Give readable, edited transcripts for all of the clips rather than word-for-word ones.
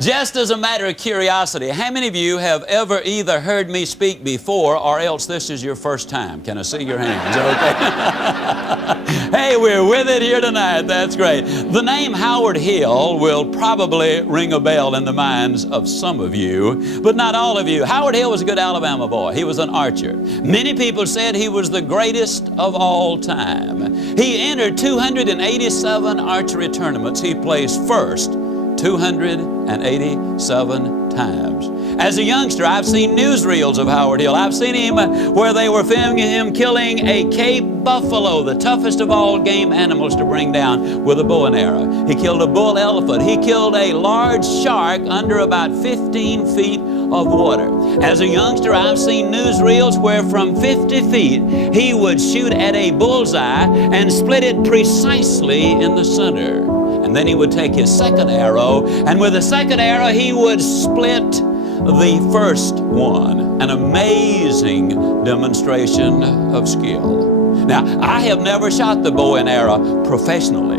Just as a matter of curiosity, how many of you have ever either heard me speak before or else this is your first time? Can I see your hands? Okay. Hey, we're with it here tonight. That's great. The name Howard Hill will probably ring a bell in the minds of some of you, but not all of you. Howard Hill was a good Alabama boy. He was an archer. Many people said he was the greatest of all time. He entered 287 archery tournaments. He placed first 287 times. As a youngster, I've seen newsreels of Howard Hill. I've seen him where they were filming him killing a Cape buffalo, the toughest of all game animals to bring down with a bow and arrow. He killed a bull elephant. He killed a large shark under about 15 feet of water. As a youngster, I've seen newsreels where from 50 feet he would shoot at a bullseye and split it precisely in the center. And then he would take his second arrow, and with the second arrow he would split the first one. An amazing demonstration of skill. Now, I have never shot the bow and arrow professionally,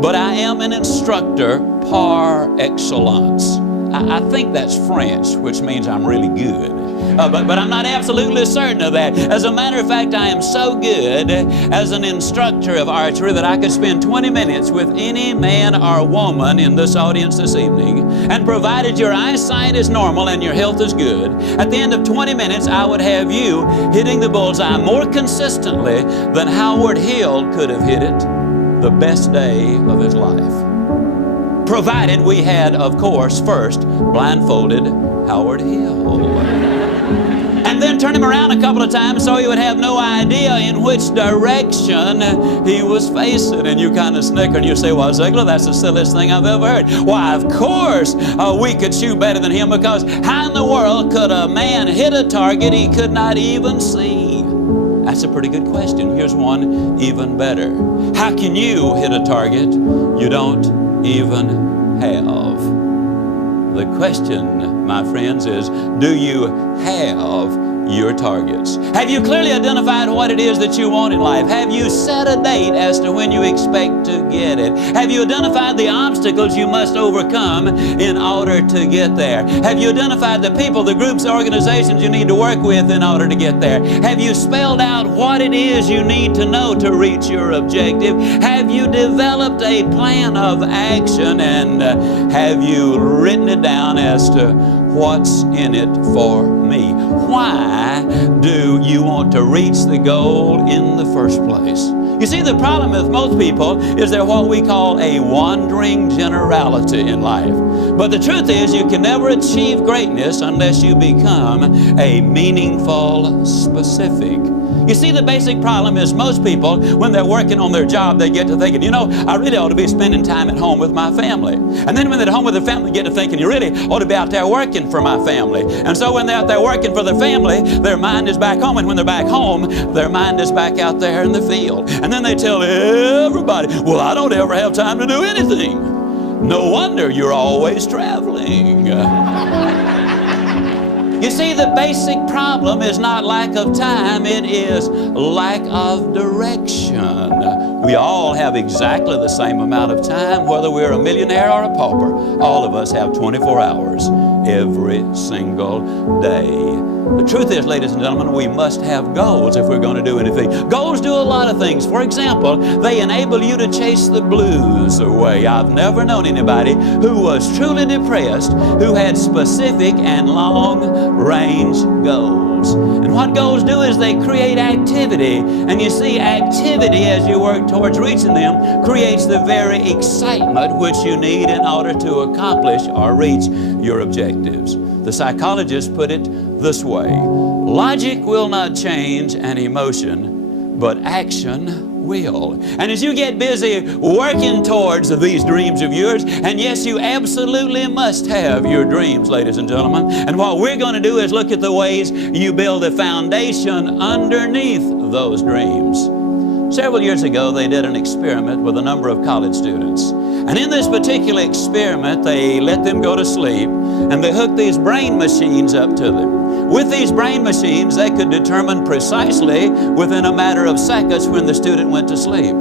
but I am an instructor par excellence. I think that's French, which means I'm really good. But I'm not absolutely certain of that. As a matter of fact, I am so good as an instructor of archery that I could spend 20 minutes with any man or woman in this audience this evening, and provided your eyesight is normal and your health is good, at the end of 20 minutes I would have you hitting the bullseye more consistently than Howard Hill could have hit it the best day of his life. Provided we had, of course, first blindfolded Howard Hill. And then turn him around a couple of times so he would have no idea in which direction he was facing. And you kind of snicker and you say, well, Ziglar, that's the silliest thing I've ever heard. Why, of course we could shoot better than him, because how in the world could a man hit a target he could not even see? That's a pretty good question. Here's one even better. How can you hit a target you don't even have? The question, my friends, is, do you have your targets? Have you clearly identified what it is that you want in life? Have you set a date as to when you expect to get it? Have you identified the obstacles you must overcome in order to get there? Have you identified the people, the groups, the organizations you need to work with in order to get there? Have you spelled out what it is you need to know to reach your objective? Have you developed a plan of action, and have you written it down as to what's in it for me? Why do you want to reach the goal in the first place? You see, the problem with most people is they're what we call a wandering generality in life. But the truth is, you can never achieve greatness unless you become a meaningful specific. You see, the basic problem is most people, when they're working on their job, they get to thinking, you know, I really ought to be spending time at home with my family. And then when they're at home with their family, they get to thinking, you really ought to be out there working for my family. And so when they're out there working for their family, their mind is back home. And when they're back home, their mind is back out there in the field. And then they tell everybody, well, I don't ever have time to do anything. No wonder you're always traveling. You see, the basic problem is not lack of time, it is lack of direction. We all have exactly the same amount of time, whether we're a millionaire or a pauper. All of us have 24 hours every single day. The truth is, ladies and gentlemen, we must have goals if we're going to do anything. Goals do a lot of things. For example, they enable you to chase the blues away. I've never known anybody who was truly depressed who had specific and long-range goals. And what goals do is they create activity. And you see, activity, as you work towards reaching them, creates the very excitement which you need in order to accomplish or reach your objectives. The psychologists put it this way: logic will not change an emotion, but action will. And as you get busy working towards these dreams of yours, and yes, you absolutely must have your dreams, ladies and gentlemen, and what we're going to do is look at the ways you build a foundation underneath those dreams. Several years ago, they did an experiment with a number of college students. And in this particular experiment, they let them go to sleep, and they hooked these brain machines up to them. With these brain machines, they could determine precisely within a matter of seconds when the student went to sleep.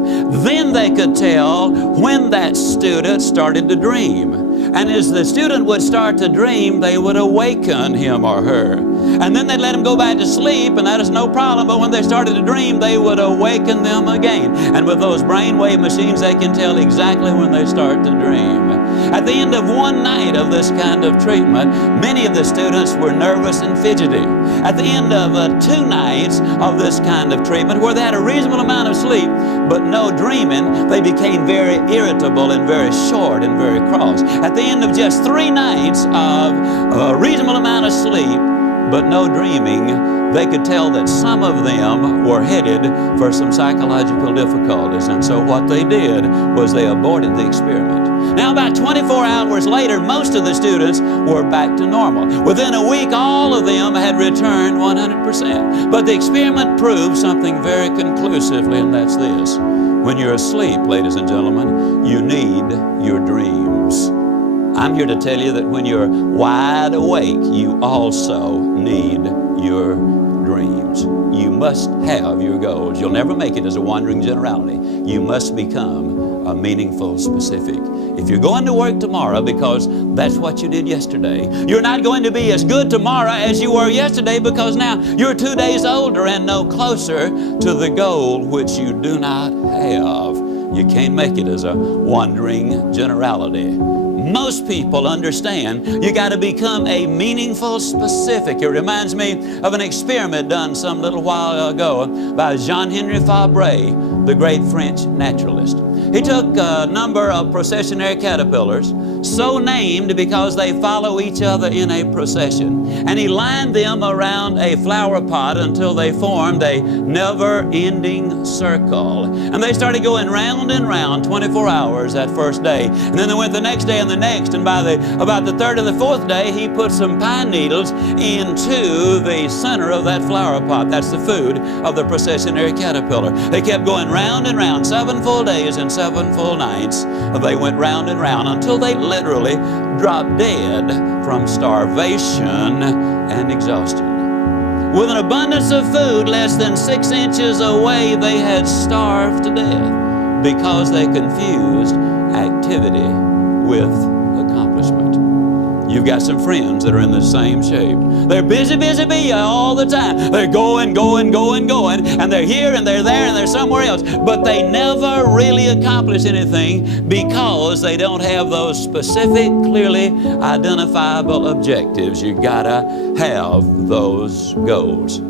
Then they could tell when that student started to dream. And as the student would start to dream, they would awaken him or her. And then they'd let him go back to sleep, and that is no problem. But when they started to dream, they would awaken them again. And with those brainwave machines, they can tell exactly when they start to dream. At the end of one night of this kind of treatment, many of the students were nervous and fidgety. At the end of 2 nights of this kind of treatment, where they had a reasonable amount of sleep but no dreaming, they became very irritable and very short and very cross. At the end of just 3 nights of a reasonable amount of sleep but no dreaming, they could tell that some of them were headed for some psychological difficulties. And so what they did was they aborted the experiment. Now, about 24 hours later, most of the students were back to normal. Within a week, all of them had returned 100%. But the experiment proved something very conclusively, and that's this. When you're asleep, ladies and gentlemen, you need your dreams. I'm here to tell you that when you're wide awake, you also need your dreams. You must have your goals. You'll never make it as a wandering generality. You must become a meaningful specific. If you're going to work tomorrow because that's what you did yesterday, you're not going to be as good tomorrow as you were yesterday, because now you're 2 days older and no closer to the goal which you do not have. You can't make it as a wandering generality. Most people understand you got to become a meaningful specific. It reminds me of an experiment done some little while ago by Jean-Henri Fabre, the great French naturalist. He took a number of processionary caterpillars, so named because they follow each other in a procession, and he lined them around a flower pot until they formed a never-ending circle. And they started going round and round 24 hours that first day. And then they went the next day and the next, and by about the 3rd or the 4th day, he put some pine needles into the center of that flower pot. That's the food of the processionary caterpillar. They kept going round and round, 7 full days and 7 full nights. They went round and round until they literally dropped dead from starvation and exhaustion. With an abundance of food less than 6 inches away, they had starved to death because they confused activity with accomplishment. You've got some friends that are in the same shape. They're busy all the time. They're going, and they're here and they're there and they're somewhere else. But they never really accomplish anything because they don't have those specific, clearly identifiable objectives. You gotta have those goals.